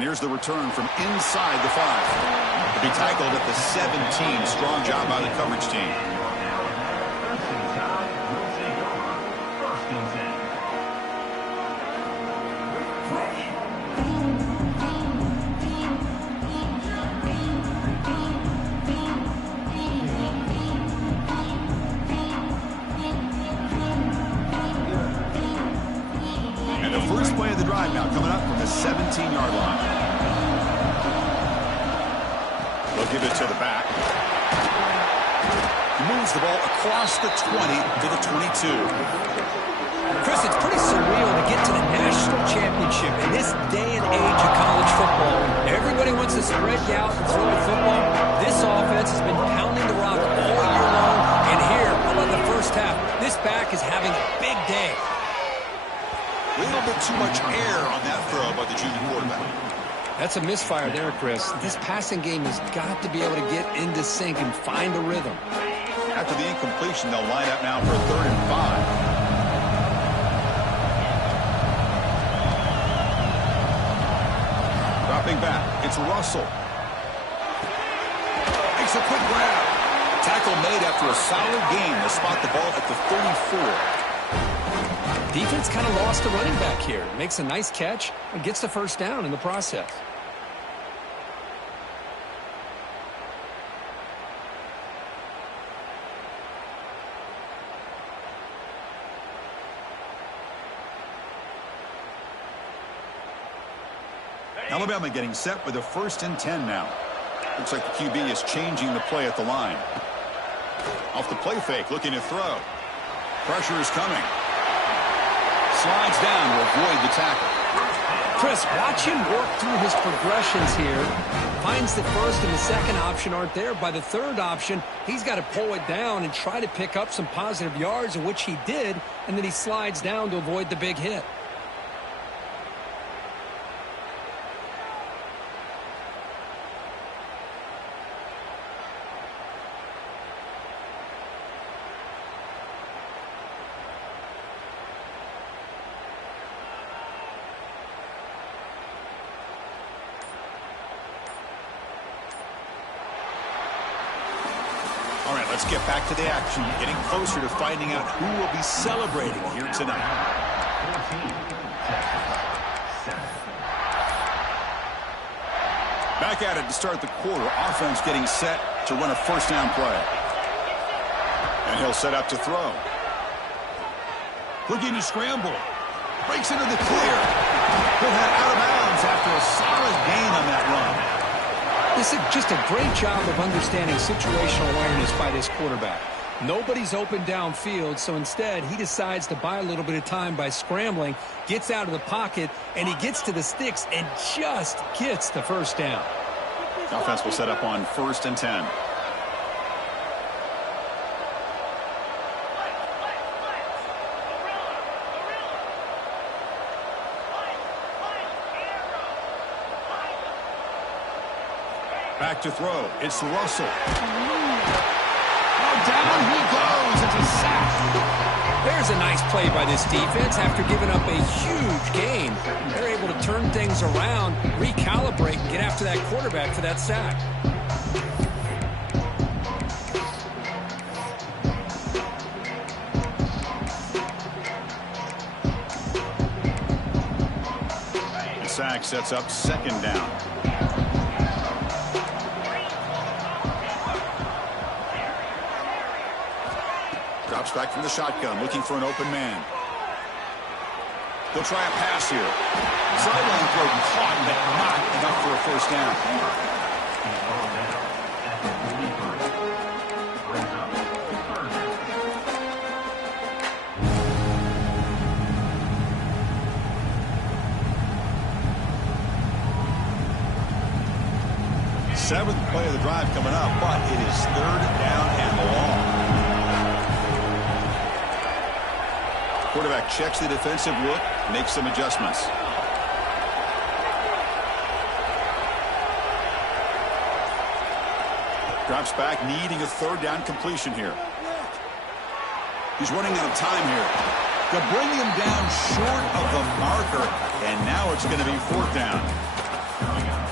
And here's the return from inside the 5. To be tackled at the 17. Strong job by the coverage team. And the first play of the drive now coming up from the 17-yard line. They'll give it to the back. Moves the ball across the 20 to the 22. Chris, it's pretty surreal to get to the national championship in this day and age of college football. Everybody wants to spread you out and throw the football. This offense has been pounding the rock all year long. And here, how about the first half? This back is having a big day. A little bit too much air on that throw by the junior quarterback. That's a misfire there, Chris. This passing game has got to be able to get into sync and find a rhythm. After the incompletion, they'll line up now for a 3rd and 5. Dropping back, it's Russell. Makes a quick grab. Tackle made after a solid gain to spot the ball at the 34. Defense kind of lost a running back here. Makes a nice catch and gets the first down in the process. Alabama getting set with a 1st and 10 now. Looks like the QB is changing the play at the line. Off the play fake, looking to throw. Pressure is coming. Slides down to avoid the tackle. Chris, watch him work through his progressions here. Finds the first and the second option aren't there. By the third option, he's got to pull it down and try to pick up some positive yards, in which he did, and then he slides down to avoid the big hit. All right, let's get back to the action. Getting closer to finding out who will be celebrating here tonight. Back at it to start the quarter. Offense getting set to run a 1st down play. And he'll set up to throw. Looking to scramble. Breaks into the clear. Put that out of bounds after a solid gain on that run. This is just a great job of understanding situational awareness by this quarterback. Nobody's open downfield, so instead he decides to buy a little bit of time by scrambling, gets out of the pocket, and he gets to the sticks and just gets the first down. Offense will set up on 1st and 10. Back to throw. It's Russell. Oh, down he goes. It's a sack. There's a nice play by this defense after giving up a huge gain. They're able to turn things around, recalibrate, and get after that quarterback for that sack. The sack sets up 2nd down. Drops back from the shotgun, looking for an open man. They'll try a pass here. Sideline throw caught, but not enough for a 1st down. 7th play of the drive coming up, but it is 3rd down and long. Quarterback checks the defensive look, makes some adjustments. Drops back, needing a 3rd down completion here. He's running out of time here. They'll bring him down short of the marker, and now it's going to be 4th down.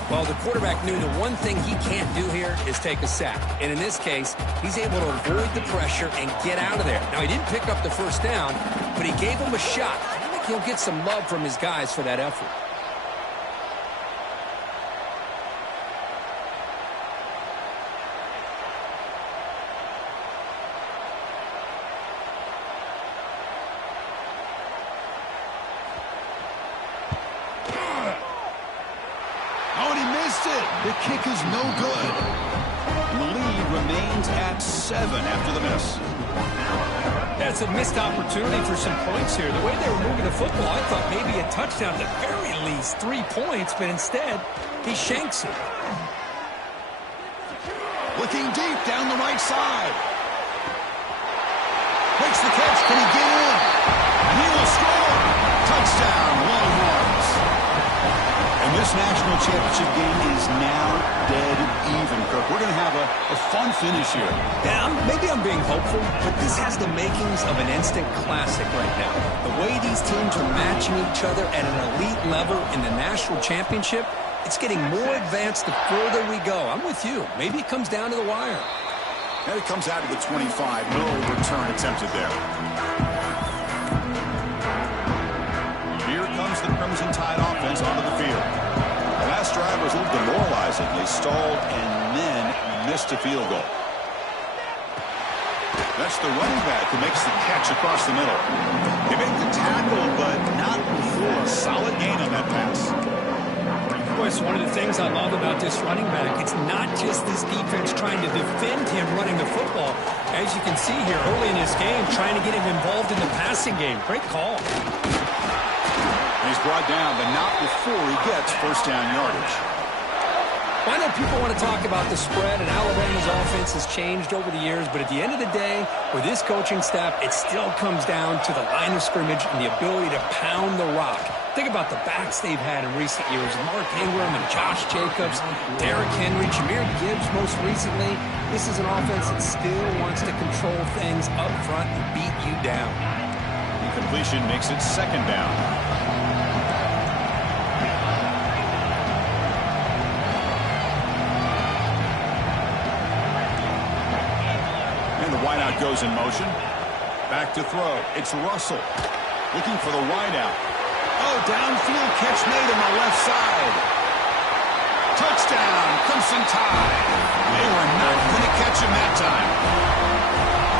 Well, the quarterback knew the one thing he can't do here is take a sack. And in this case, he's able to avoid the pressure and get out of there. Now, he didn't pick up the first down, but he gave him a shot. I think he'll get some love from his guys for that effort. The kick is no good. And the lead remains at 7 after the miss. That's a missed opportunity for some points here. The way they were moving the football, I thought maybe a touchdown, at the very least 3 points, but instead, he shanks it. Looking deep down the right side. Makes the catch. Can he get in? He will score. Touchdown, Longhorns. And this national championship game is now dead even, Kirk. We're going to have a fun finish here. Yeah, maybe I'm being hopeful, but this has the makings of an instant classic right now. The way these teams are matching each other at an elite level in the national championship, it's getting more advanced the further we go. I'm with you. Maybe it comes down to the wire. And it comes out to the 25. No return attempted there. Here comes the Crimson Tide offense onto the field. The last drive was a little demoralizing. They stalled and then missed a field goal. That's the running back who makes the catch across the middle. They make the tackle, but not before a solid gain on that pass. Of course, one of the things I love about this running back, it's not just this defense trying to defend him running the football. As you can see here early in this game, trying to get him involved in the passing game. Great call. He's brought down, but not before he gets first down yardage. Well, I know people want to talk about the spread, and Alabama's offense has changed over the years, but at the end of the day, with this coaching staff, it still comes down to the line of scrimmage and the ability to pound the rock. Think about the backs they've had in recent years. Mark Ingram and Josh Jacobs, Derrick Henry, Jahmyr Gibbs most recently. This is an offense that still wants to control things up front and beat you down. Incompletion makes it second down. Wideout goes in motion. Back to throw. It's Russell looking for the wideout. Oh, downfield catch made on the left side. Touchdown, Crimson Tide. They were not going to catch him that time.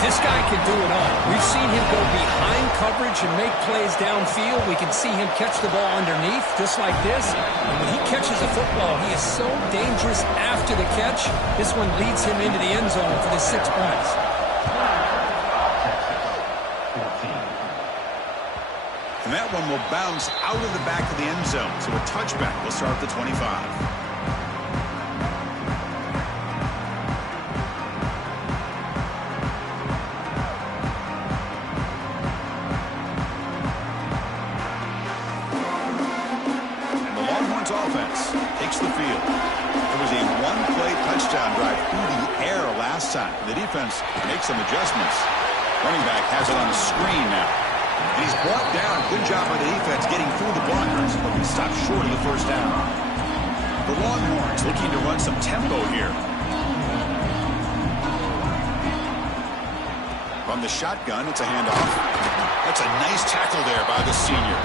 This guy can do it all. We've seen him go behind coverage and make plays downfield. We can see him catch the ball underneath, just like this. And when he catches a football, he is so dangerous after the catch. This one leads him into the end zone for the 6 points. And that one will bounce out of the back of the end zone. So a touchback will start at the 25. And the Longhorns offense takes the field. There was a one-play touchdown drive through the air last time. The defense makes some adjustments. Running back has it on the screen now. And he's brought down. Good job by the defense getting through the blockers, but we stopped short of the first down. The Longhorns looking to run some tempo here. From the shotgun, it's a handoff. That's a nice tackle there by the senior.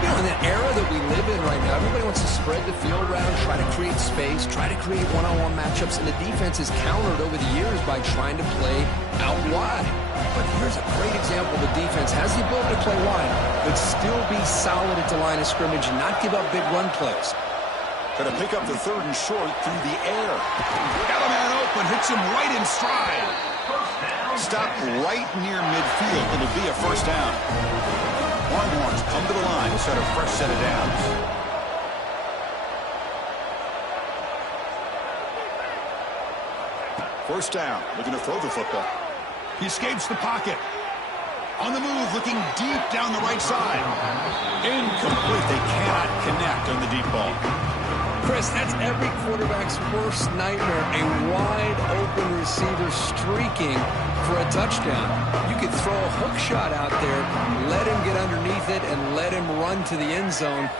You know, in the era that we live in right now, everybody wants to spread the field around, try to create space, try to create one-on-one matchups, and the defense is countered over the years by trying to play out wide. But here's a great example. The defense has the ability to play wide, but still be solid at the line of scrimmage and not give up big run plays. Going to pick up the third and short through the air. Got a man open, hits him right in stride. Stop right near midfield. It'll be a first down. Longhorns come to the line to set a fresh set of downs. First down, looking to throw the football. He escapes the pocket. On the move, looking deep down the right side. Incomplete. They cannot connect on the deep ball. Chris, that's every quarterback's worst nightmare. A wide-open receiver streaking for a touchdown. You could throw a hook shot out there, let him get underneath it, and let him run to the end zone.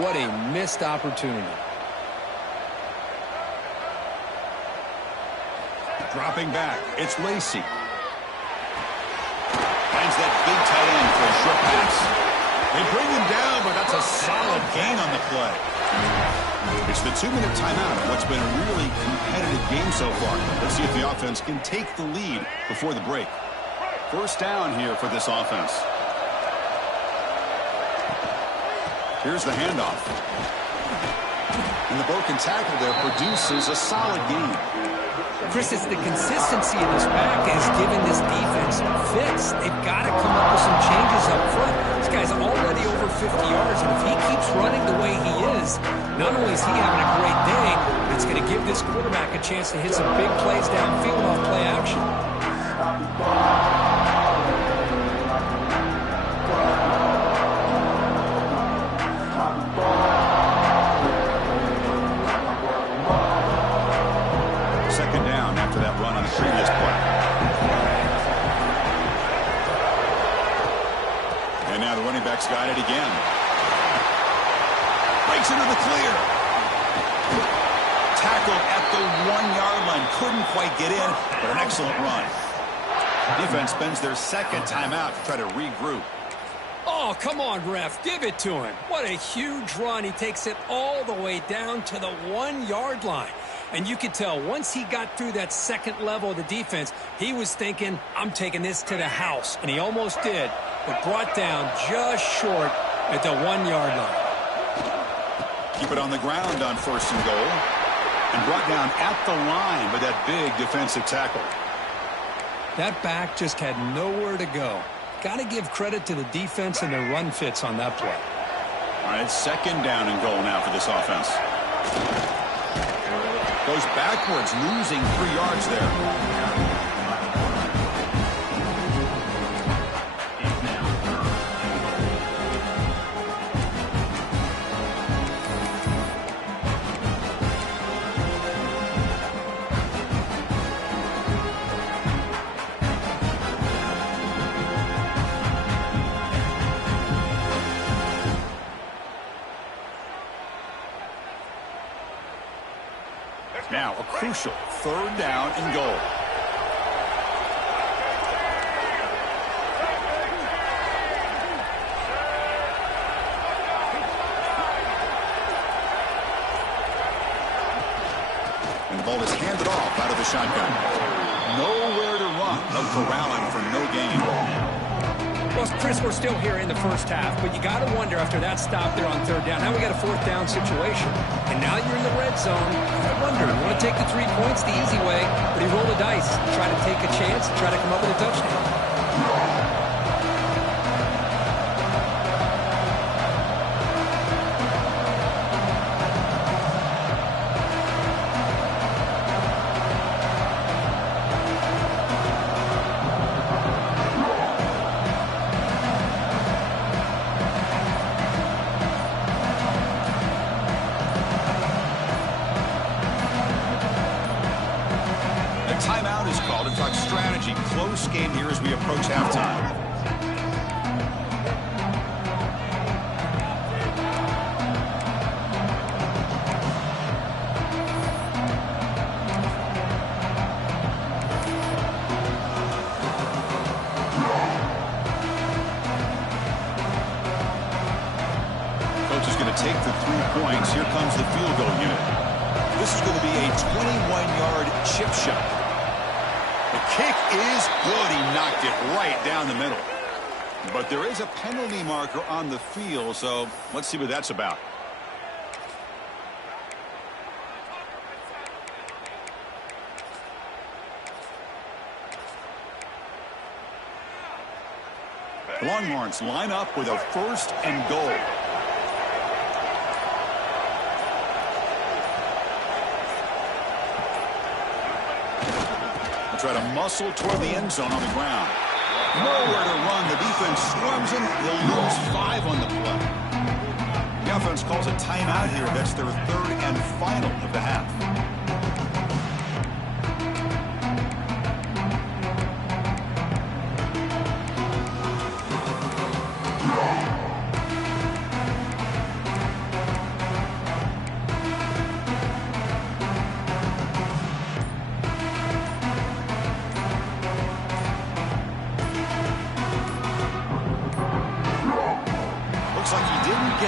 What a missed opportunity. Dropping back, it's Lacey. Finds that big tight end for a short pass. They bring him down, but that's a solid gain on the play. It's the 2-minute timeout of what's been a really competitive game so far. Let's see if the offense can take the lead before the break. First down here for this offense. Here's the handoff. And the broken tackle there produces a solid gain. Chris, it's the consistency of this back is giving this defense fits. They've got to come up with some changes up front. This guy's already over 50 yards, and if he keeps running the way he is, not only is he having a great day, but it's going to give this quarterback a chance to hit some big plays downfield off play action. Second down after that run on the previous play. And now the running back's got it again. Breaks into the clear. Tackled at the 1-yard line. Couldn't quite get in, but an excellent run. Defense spends their second timeout to try to regroup. Oh, come on, ref. Give it to him. What a huge run. He takes it all the way down to the 1-yard line. And you could tell once he got through that second level of the defense, he was thinking, I'm taking this to the house. And he almost did, but brought down just short at the 1-yard line. Keep it on the ground on first and goal. And brought down at the line by that big defensive tackle. That back just had nowhere to go. Got to give credit to the defense and their run fits on that play. All right, second down and goal now for this offense. Goes backwards, losing 3 yards there. Now a crucial third down and goal. And the ball is handed off out of the shotgun. Nowhere to run. No corralling for no gain. Well, Chris, we're still here in the first half, but you got to wonder after that stop there on third down. Now we got a fourth down situation, and now you're in the red zone. I wonder, you want to take the 3 points the easy way, or do you roll the dice, try to take a chance, and try to come up with a touchdown? Timeout is called to talk strategy. Close game here as we approach halftime. Coach is going to take the 3 points. Here comes the field goal unit. This is going to be a 21-yard chip shot. The kick is good. He knocked it right down the middle. But there is a penalty marker on the field, so let's see what that's about. The Longhorns line up with a first and goal. Try to muscle toward the end zone on the ground. Nowhere to run. The defense swarms him. He'll lose 5 on the play. The offense calls a timeout here. That's their third and final of the half.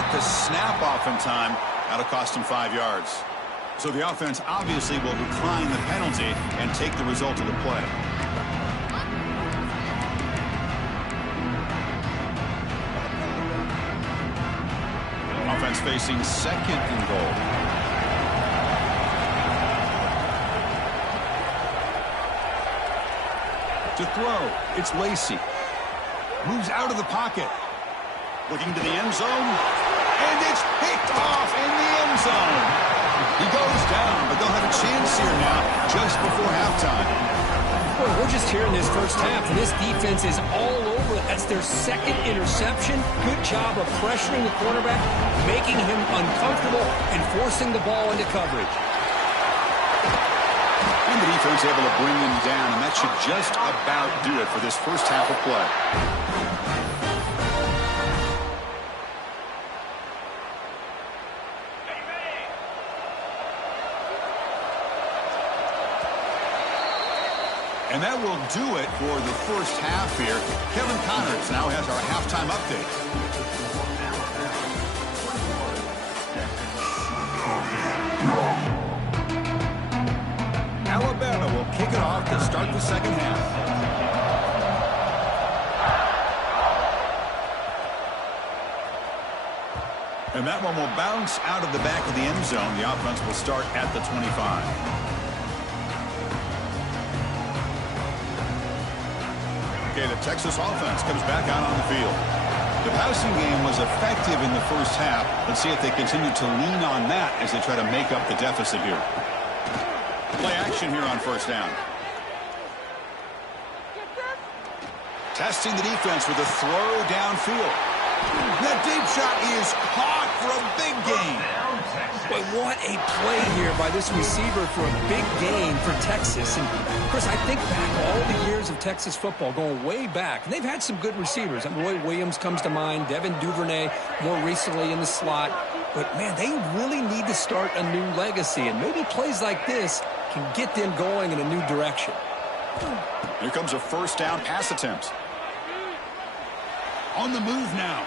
get the snap off in time. That'll cost him 5 yards. So the offense obviously will decline the penalty and take the result of the play. Offense facing 2nd and goal. To throw, it's Lacey. Moves out of the pocket. Looking to the end zone. And it's picked off in the end zone. He goes down, but they'll have a chance here now just before halftime. Boy, we're just here in this first half, and this defense is all over. That's their 2nd interception. Good job of pressuring the quarterback, making him uncomfortable, and forcing the ball into coverage. And the defense able to bring them down, and that should just about do it for this first half of play. And that will do it for the first half here. Kevin Connors now has our halftime update. Alabama will kick it off to start the second half. And that one will bounce out of the back of the end zone. The offense will start at the 25. Okay, the Texas offense comes back out on the field. The passing game was effective in the first half. Let's see if they continue to lean on that as they try to make up the deficit here. Play action here on first down. Testing the defense with a throw downfield. That deep shot is caught for a big gain. Boy, what a play here by this receiver for a big gain for Texas. And, Chris, I think back all the years of Texas football, going way back, and they've had some good receivers. Roy Williams comes to mind, Devin Duvernay more recently in the slot. But, man, they really need to start a new legacy, and maybe plays like this can get them going in a new direction. Here comes a first down pass attempt. On the move now.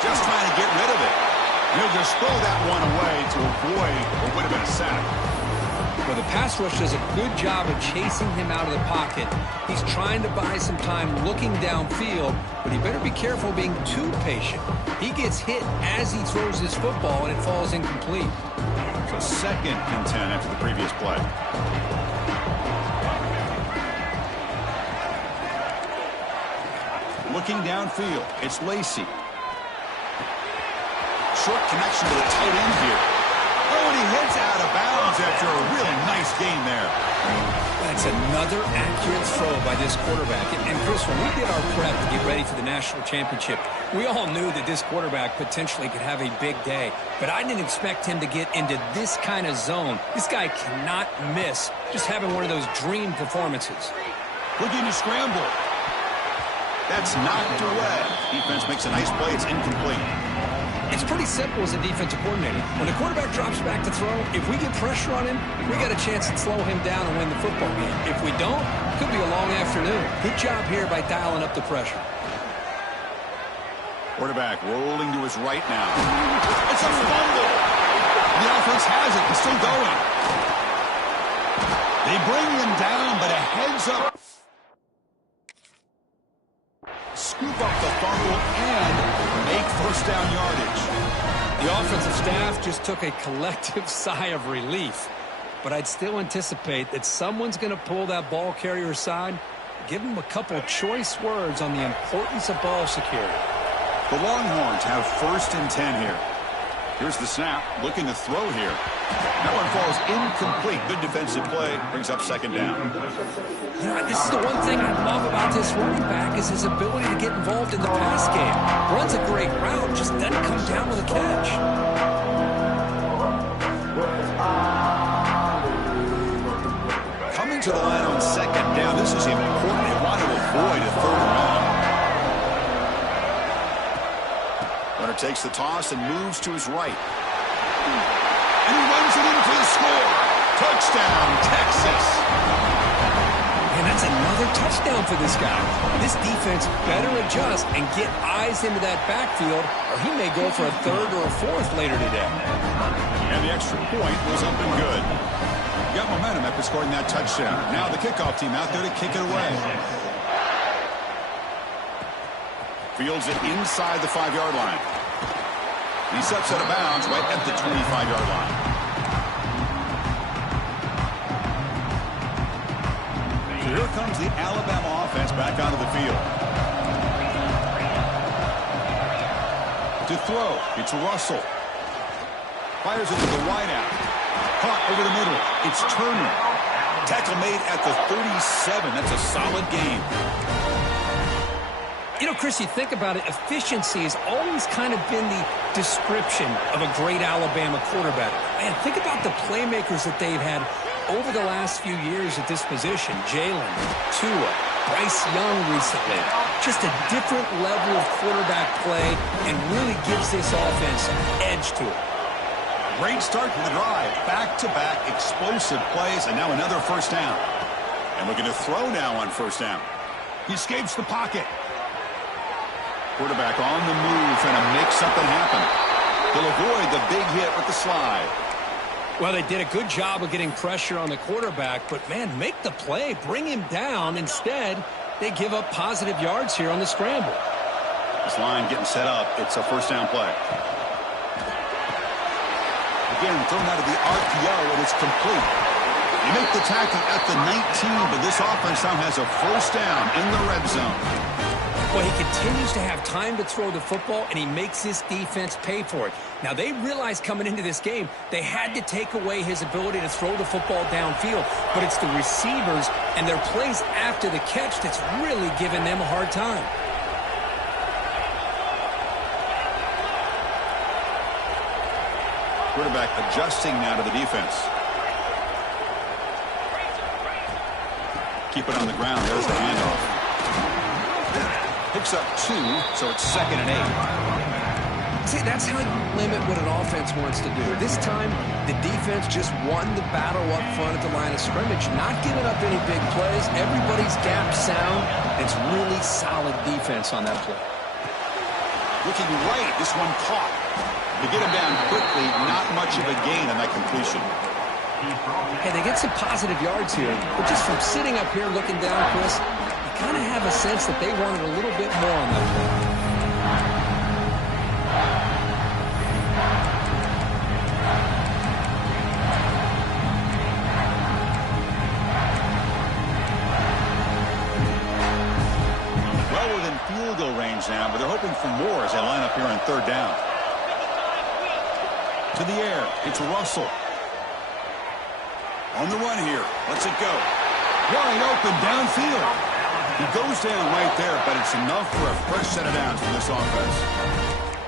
Just trying to get rid of it. He'll just throw that one away to avoid what would have been a sack. Well, the pass rush does a good job of chasing him out of the pocket. He's trying to buy some time looking downfield, but he better be careful being too patient. He gets hit as he throws his football, and it falls incomplete. So 2nd and 10 after the previous play. Looking downfield, it's Lacey. Short connection to the tight end here. Oh, and he heads out of bounds after a really nice gain there. That's another accurate throw by this quarterback. And Chris, when we did our prep to get ready for the national championship, we all knew that this quarterback potentially could have a big day. But I didn't expect him to get into this kind of zone. This guy cannot miss just having one of those dream performances. Looking to scramble. That's knocked away. Defense makes a nice play. It's incomplete. It's pretty simple as a defensive coordinator. When the quarterback drops back to throw, if we get pressure on him, we got a chance to slow him down and win the football game. If we don't, it could be a long afternoon. Good job here by dialing up the pressure. Quarterback rolling to his right now. It's a fumble. The offense has it. It's still going. They bring him down, but a heads-up. Scoop up the fumble and make first down yardage. The offensive staff just took a collective sigh of relief. But I'd still anticipate that someone's going to pull that ball carrier aside, give him a couple of choice words on the importance of ball security. The Longhorns have 1st and 10 here. Here's the snap, looking to throw here. That one falls incomplete. Good defensive play, brings up 2nd down. You know, this is the one thing I love about this running back is his ability to get involved in the pass game. Runs a great route, just doesn't come down with a catch. Coming to the line on 2nd down, this is important. They want to avoid a 3rd and long. Runner takes the toss and moves to his right. And he runs it in for the score. Touchdown, Texas. And that's another touchdown for this guy. This defense better adjust and get eyes into that backfield, or he may go for a third or a fourth later today. And the extra point was up and good. Got momentum after scoring that touchdown. Now the kickoff team out there to kick it away. Fields it inside the 5-yard line. He steps out of bounds right at the 25-yard line. So here comes the Alabama offense back onto the field. To throw, it's Russell. Fires it to the wideout. Caught over the middle. It's Turner. Tackle made at the 37. That's a solid game. You know, Chris, you think about it, efficiency has always kind of been the description of a great Alabama quarterback. Man, think about the playmakers that they've had over the last few years at this position. Jalen, Tua, Bryce Young recently. Just a different level of quarterback play and really gives this offense an edge to it. Great start to the drive. Back-to-back explosive plays, and now another first down. And looking to throw now on first down. He escapes the pocket. Quarterback on the move, trying to make something happen. He'll avoid the big hit with the slide. Well, they did a good job of getting pressure on the quarterback, but, man, make the play. Bring him down. Instead, they give up positive yards here on the scramble. This line getting set up. It's a first down play. Again, thrown out of the RPO, and it's complete. You make the tackle at the 19, but this offense now has a first down in the red zone. Well, he continues to have time to throw the football, and he makes his defense pay for it. Now, they realized coming into this game they had to take away his ability to throw the football downfield, but it's the receivers and their plays after the catch that's really giving them a hard time. Quarterback adjusting now to the defense. Keep it on the ground. There's the handoff. Picks up 2, so it's 2nd and 8. See, that's how you limit what an offense wants to do. This time, the defense just won the battle up front at the line of scrimmage, not giving up any big plays. Everybody's gap sound. It's really solid defense on that play. Looking right, this one caught. To get him down quickly, not much of a gain on that completion. Hey, they get some positive yards here, but just from sitting up here looking down, Chris, you kind of have a sense that they wanted a little bit more on that play. Well within field goal range now, but they're hoping for more as they line up here on third down. To the air, it's Russell. On the run here, lets it go. Wide open downfield. He goes down right there, but it's enough for a fresh set of downs for this offense.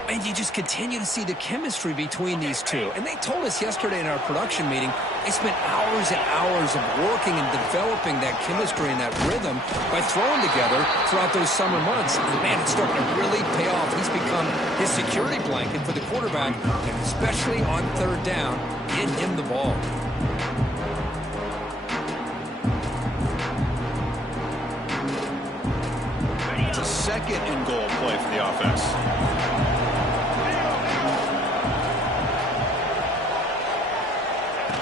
And you just continue to see the chemistry between these two. And they told us yesterday in our production meeting, they spent hours and hours of working and developing that chemistry and that rhythm by throwing together throughout those summer months. And man, it's starting to really pay off. He's become his security blanket for the quarterback, and especially on third down, get him the ball. It's a 2nd and goal play for the offense.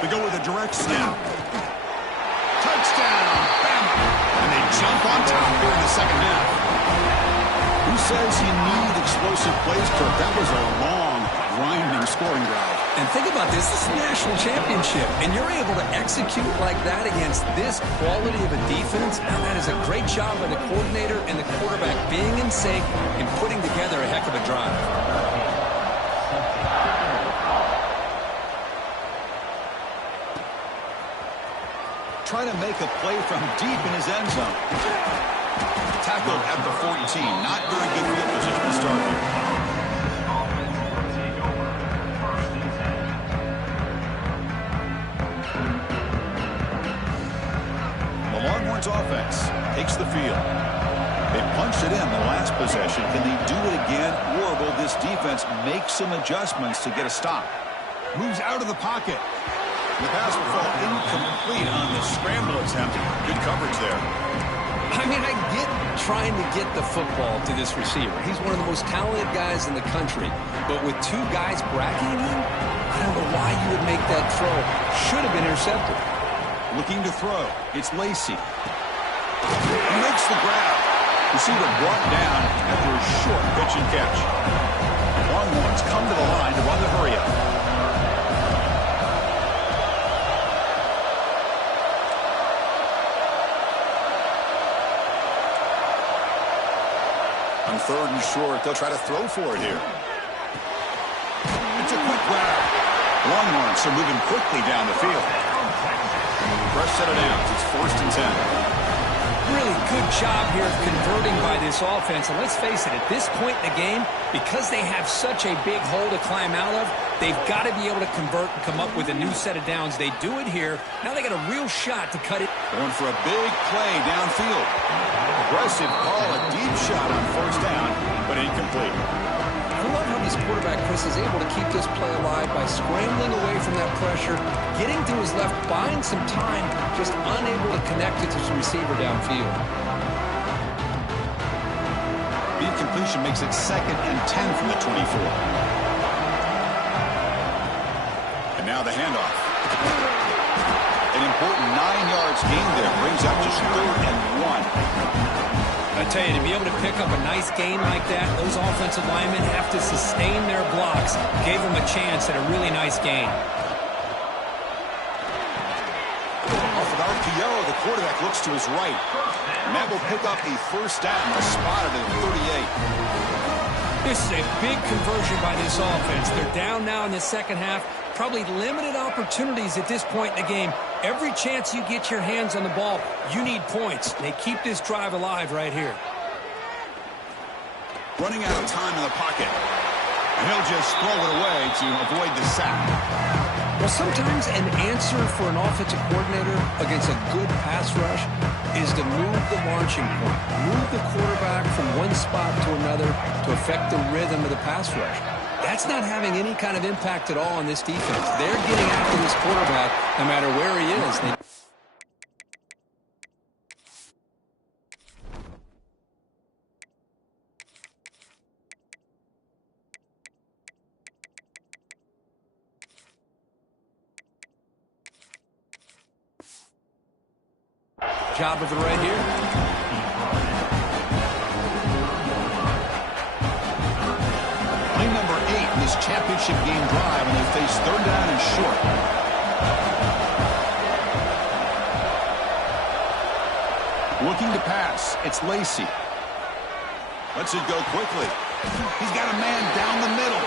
They go with a direct snap. Touchdown, Bama. And they jump on top here in the second half. Who says you need explosive plays, Kirk? That was a long, grinding scoring drive. And think about this. This is a national championship, and you're able to execute like that against this quality of a defense. Now, that is a great job by the coordinator and the quarterback being in sync and putting together a heck of a drive. Trying to make a play from deep in his end zone. Tackled at the 14. Not very good field position to start here. The Longhorns offense takes the field. They punched it in the last possession. Can they do it again, or will this defense make some adjustments to get a stop? Moves out of the pocket. The pass will fall incomplete on the scramble attempt. Good coverage there. mean, I get trying to get the football to this receiver. He's one of the most talented guys in the country. But with two guys bracketing him, I don't know why you would make that throw. Should have been intercepted. Looking to throw. It's Lacy. He makes the grab. Receiver brought down after a short pitch and catch. Longhorns come to the line to run the hurry-up. On 3rd and short, they'll try to throw for it here. It's a quick grab. Longhorns are moving quickly down the field. Fresh set of downs. It's 1st and 10. Really good job here of converting by this offense. And let's face it, at this point in the game, because they have such a big hole to climb out of, they've got to be able to convert and come up with a new set of downs. They do it here. Now they got a real shot to cut it. Going for a big play downfield. Aggressive call, a deep shot on 1st down, but incomplete. I love how this quarterback, Chris, is able to keep this play alive by scrambling away from that pressure, getting to his left, buying some time, just unable to connect it to his receiver downfield. The incompletion makes it 2nd and 10 from the 24. And now the handoff. An important 9 yards gain there brings up just 3rd and 1. I tell you, to be able to pick up a nice gain like that, those offensive linemen have to sustain their blocks. Gave them a chance at a really nice gain. Off of RPO, the quarterback looks to his right. And that will pick up a 1st down, spotted at 38. This is a big conversion by this offense. They're down now in the 2nd half. Probably limited opportunities at this point in the game. Every chance you get your hands on the ball, you need points. They keep this drive alive right here. Running out of time in the pocket. And he'll just throw it away to avoid the sack. Well, sometimes an answer for an offensive coordinator against a good pass rush is to move the launching point. Move the quarterback from one spot to another to affect the rhythm of the pass rush. That's not having any kind of impact at all on this defense. They're getting after this quarterback no matter where he is. Job of it right here. Play number 8 in this championship game drive, and they face 3rd down and short. Looking to pass. It's Lacy. Lets it go quickly. He's got a man down the middle.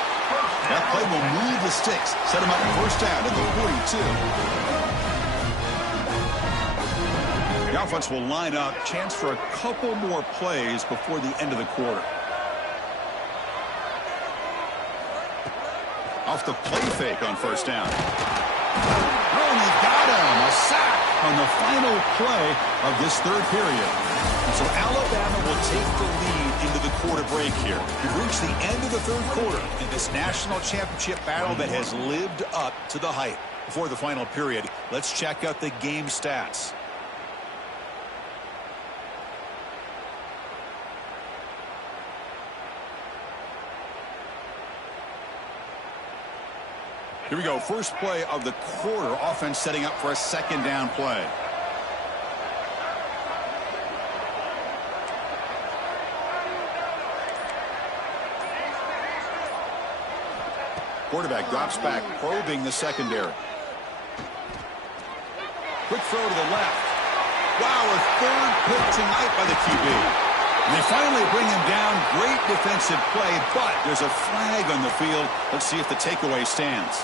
That play will move the sticks. Set him up 1st down at the 42. The offense will line up. Chance for a couple more plays before the end of the quarter. Off the play fake on 1st down. Oh, and he got him. A sack on the final play of this 3rd period. And so Alabama will take the lead into the quarter break here. We've reached the end of the 3rd quarter in this national championship battle that has lived up to the hype. Before the final period, let's check out the game stats. Here we go. First play of the quarter. Offense setting up for a 2nd down play. Quarterback drops back, probing the secondary. Quick throw to the left. Wow, a 3rd pick tonight by the QB. And they finally bring him down. Great defensive play, but there's a flag on the field. Let's see if the takeaway stands.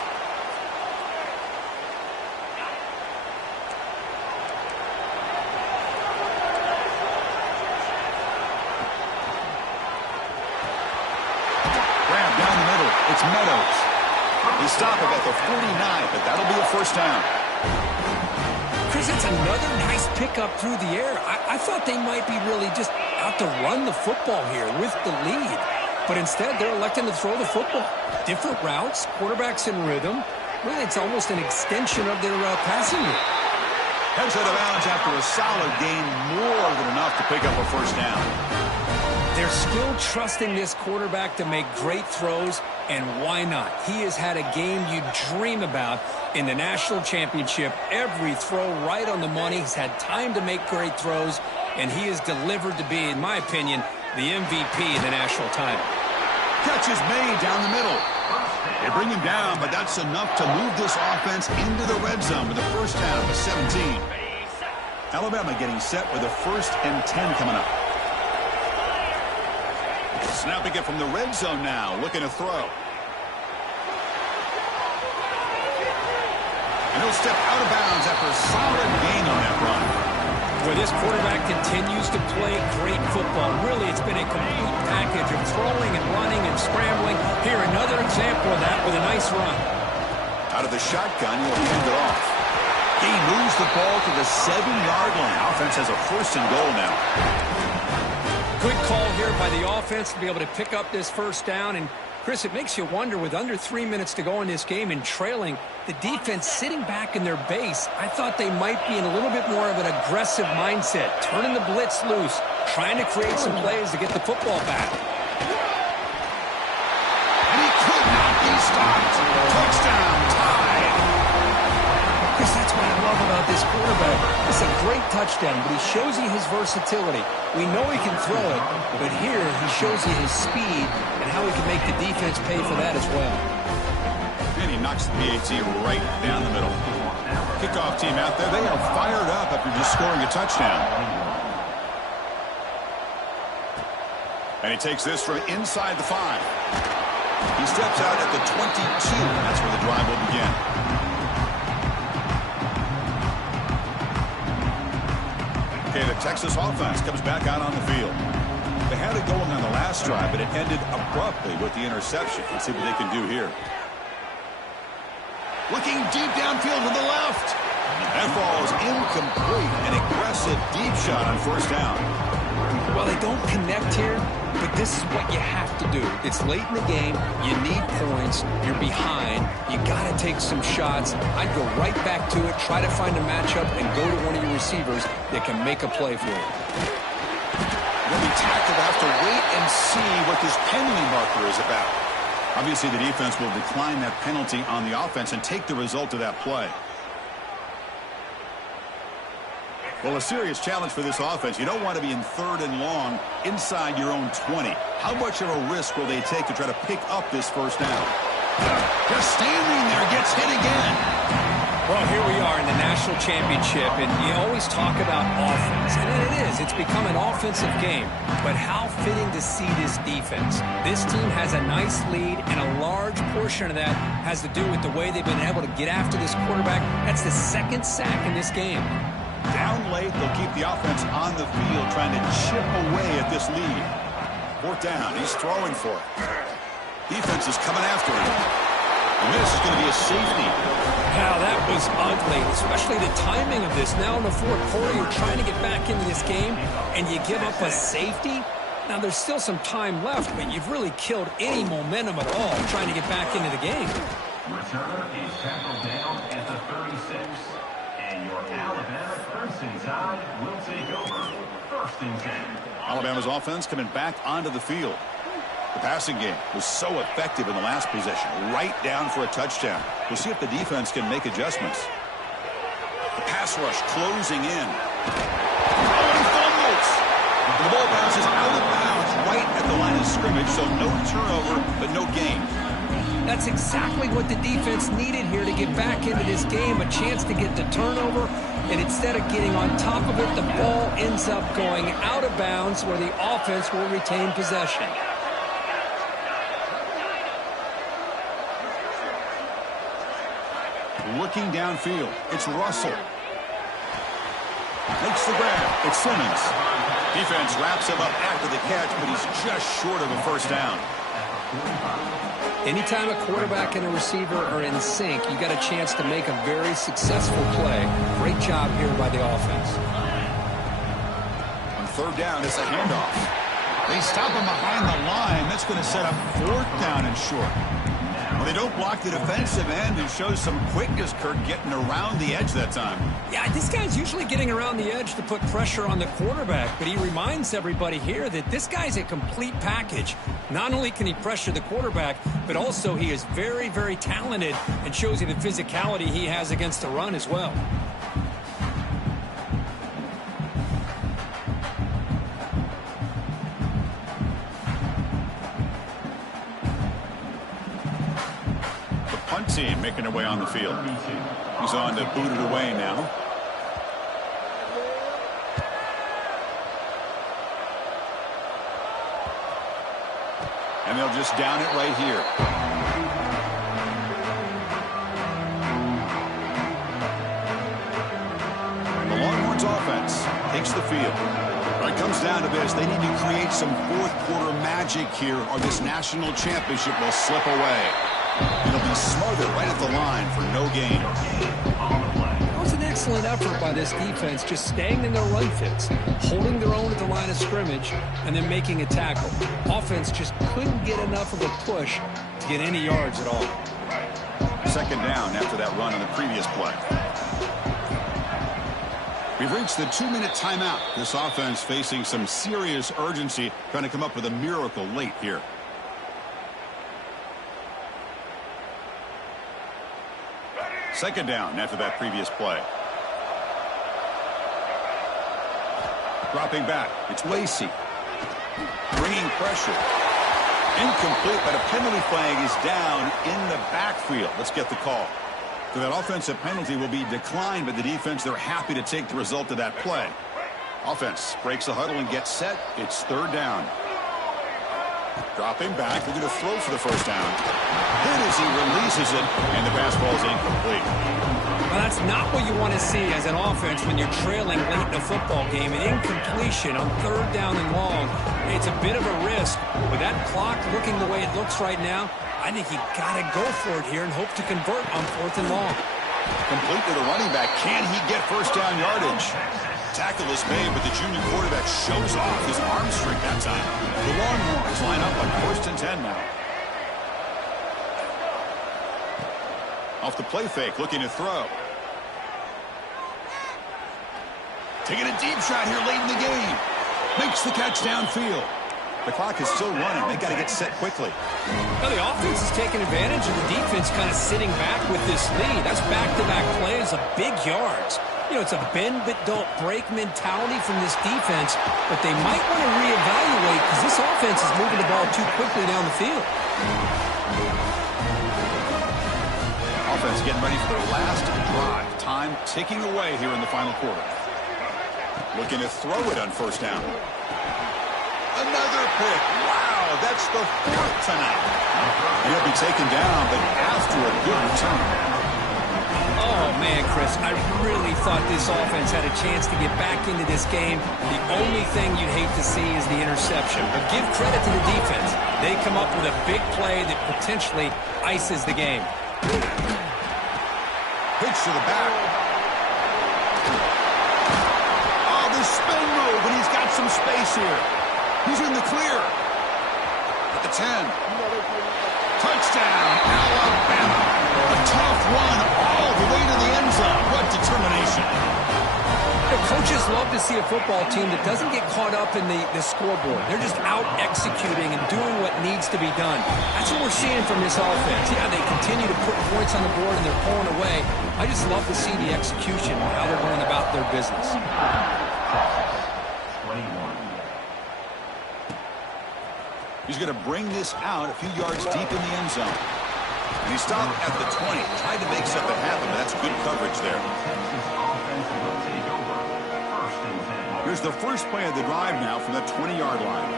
It's Meadows. They stop him at the 49, but that'll be a 1st down. Chris, it's another nice pickup through the air. I thought they might be really just out to run the football here with the lead. But instead, they're electing to throw the football. Different routes, quarterbacks in rhythm. Really, it's almost an extension of their passing game. Heads out of bounds after a solid gain, more than enough to pick up a first down. They're still trusting this quarterback to make great throws, and why not? He has had a game you dream about in the national championship. Every throw right on the money. He's had time to make great throws, and he has delivered to be, in my opinion, the MVP in the national title. Catch is made down the middle. They bring him down, but that's enough to move this offense into the red zone with a first down of 17. Alabama getting set with a 1st and 10 coming up. Snapping it from the red zone now, looking to throw. And he'll step out of bounds after a solid gain on that run. Well, this quarterback continues to play great football. Really, it's been a complete package of throwing and running and scrambling. Here, another example of that with a nice run. Out of the shotgun, he'll hand it off. He moves the ball to the 7-yard line. Offense has a 1st and goal now. Good call here by the offense to be able to pick up this first down. And, Chris, it makes you wonder, with under 3 minutes to go in this game and trailing, the defense sitting back in their base, I thought they might be in a little bit more of an aggressive mindset, turning the blitz loose, trying to create some plays to get the football back. And he could not be stopped. Touchdown, tied. Chris, that's what I love about this quarterback. It's a great touchdown, but he shows you his versatility. We know he can throw it, but here he shows you his speed and how he can make the defense pay for that as well. And he knocks the PAT right down the middle. Kickoff team out there, they are fired up after just scoring a touchdown. And he takes this from inside the 5. He steps out at the 22. That's where the drive will begin. Okay, the Texas offense comes back out on the field. They had it going on the last drive, but it ended abruptly with the interception. Let's see what they can do here. Looking deep downfield to the left. That ball is incomplete. An aggressive deep shot on first down. Well, they don't connect here, but this is what you have to do. It's late in the game. You need points. You're behind. You got to take some shots. I'd go right back to it, try to find a matchup, and go to one of your receivers that can make a play for you. They'll be tackled, have to wait and see what this penalty marker is about. Obviously, the defense will decline that penalty on the offense and take the result of that play. Well, a serious challenge for this offense. You don't want to be in 3rd and long inside your own 20. How much of a risk will they take to try to pick up this first down? Just standing there, gets hit again. Well, here we are in the national championship, and you always talk about offense, and it is. It's become an offensive game, but how fitting to see this defense. This team has a nice lead, and a large portion of that has to do with the way they've been able to get after this quarterback. That's the 2nd sack in this game. Down late, they'll keep the offense on the field trying to chip away at this lead. 4th down, he's throwing for it. Defense is coming after him. And this is going to be a safety. Wow, that was ugly, especially the timing of this. Now in the 4th quarter, you're trying to get back into this game, and you give up a safety. Now, there's still some time left, but you've really killed any momentum at all trying to get back into the game. Returner is tackled down at the 36. And your Alabama Crimson Tide will take over 1st and 10. Alabama's offense coming back onto the field. The passing game was so effective in the last possession, right down for a touchdown. We'll see if the defense can make adjustments. The pass rush closing in. Oh, he fumbles! And the ball bounces out of bounds right at the line of scrimmage, so no turnover, but no gain. That's exactly what the defense needed here to get back into this game, a chance to get the turnover, and instead of getting on top of it, the ball ends up going out of bounds where the offense will retain possession. Looking downfield, it's Russell. Makes the grab, it's Simmons. Defense wraps him up after the catch, but he's just short of a first down. Anytime a quarterback and a receiver are in sync, you got a chance to make a very successful play. Great job here by the offense. On 3rd down, it's a handoff. They stop him behind the line. That's going to set up 4th down and short. Now Well, they don't block the defensive end and show some quickness, Kirk, getting around the edge that time. Yeah, this guy's usually getting around the edge to put pressure on the quarterback, but he reminds everybody here that this guy's a complete package. Not only can he pressure the quarterback, but also he is very, very talented and shows you the physicality he has against the run as well. Team making their way on the field. He's on to boot it away now. And they'll just down it right here. The Longhorns offense takes the field. When it comes down to this, they need to create some fourth quarter magic here or this national championship will slip away. It'll be smothered right at the line for no gain. That was an excellent effort by this defense, just staying in their run fits, holding their own at the line of scrimmage, and then making a tackle. Offense just couldn't get enough of a push to get any yards at all. Second down after that run on the previous play. We've reached the 2-minute timeout. This offense facing some serious urgency, trying to come up with a miracle late here. Second down after that previous play. Dropping back. It's Lacey. Bringing pressure. Incomplete, but a penalty flag is down in the backfield. Let's get the call. So that offensive penalty will be declined by the defense. They're happy to take the result of that play. Offense breaks the huddle and gets set. It's third down. Dropping back. They're going to throw for the first down. Hit as he releases it, and the pass ball is incomplete. Well, that's not what you want to see as an offense when you're trailing late in a football game. An incompletion on third down and long. It's a bit of a risk. With that clock looking the way it looks right now, I think you got to go for it here and hope to convert on fourth and long. Complete to the running back. Can he get first down yardage? Tackle is made, but the junior quarterback shows off his arm strength that time. The Longhorns line up on first and 10 now. Off the play fake, looking to throw. Taking a deep shot here late in the game. Makes the catch downfield. The clock is still running. They got to get set quickly. Well, the offense is taking advantage of the defense kind of sitting back with this lead. That's back-to-back plays of big yards. You know, it's a bend but don't break mentality from this defense, but they might want to reevaluate because this offense is moving the ball too quickly down the field. Offense getting ready for their last drive. Time ticking away here in the final quarter. Looking to throw it on first down. Another pick. Wow, that's the fourth tonight. He'll be taken down, but after a good return. Oh, man, Chris, I really thought this offense had a chance to get back into this game. The only thing you'd hate to see is the interception. But give credit to the defense. They come up with a big play that potentially ices the game. Pitch to the back. Oh, the spin move, and he's got some space here. He's in the clear. At the 10. Touchdown, Alabama. A tough run all the way to the end zone. What determination. The coaches love to see a football team that doesn't get caught up in the scoreboard. They're just out executing and doing what needs to be done. That's what we're seeing from this offense. Yeah, they continue to put points on the board and they're pulling away. I just love to see the execution and how they're going about their business. 21. He's going to bring this out a few yards deep in the end zone. And he stopped at the 20. Tried to make something happen, but that's good coverage there. Here's the first play of the drive now from the 20-yard line.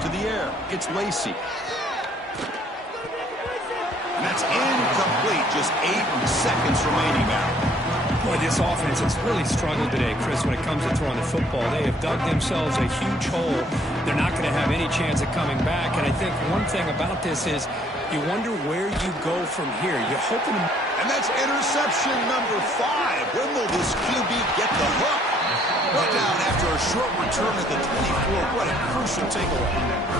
To the air. It's Lacey. And that's incomplete. Just 8 seconds remaining now. Boy, this offense has really struggled today, Chris, when it comes to throwing the football. They have dug themselves a huge hole. They're not going to have any chance of coming back. And I think one thing about this is you wonder where you go from here. You're hoping to... And that's interception number 5. When will this QB get the hook? Brought down after a short return at the 24. What a crucial takeaway.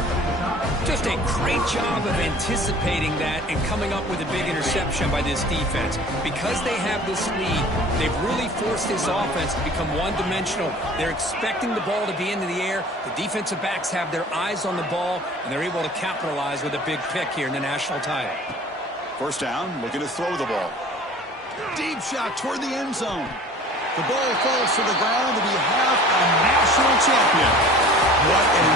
Just a great job of anticipating that and coming up with a big interception by this defense. Because they have this lead, they've really forced this offense to become one-dimensional. They're expecting the ball to be into the air. The defensive backs have their eyes on the ball, and they're able to capitalize with a big pick here in the national title. First down, looking to throw the ball. Deep shot toward the end zone. The ball falls to the ground, and we have a national champion. What an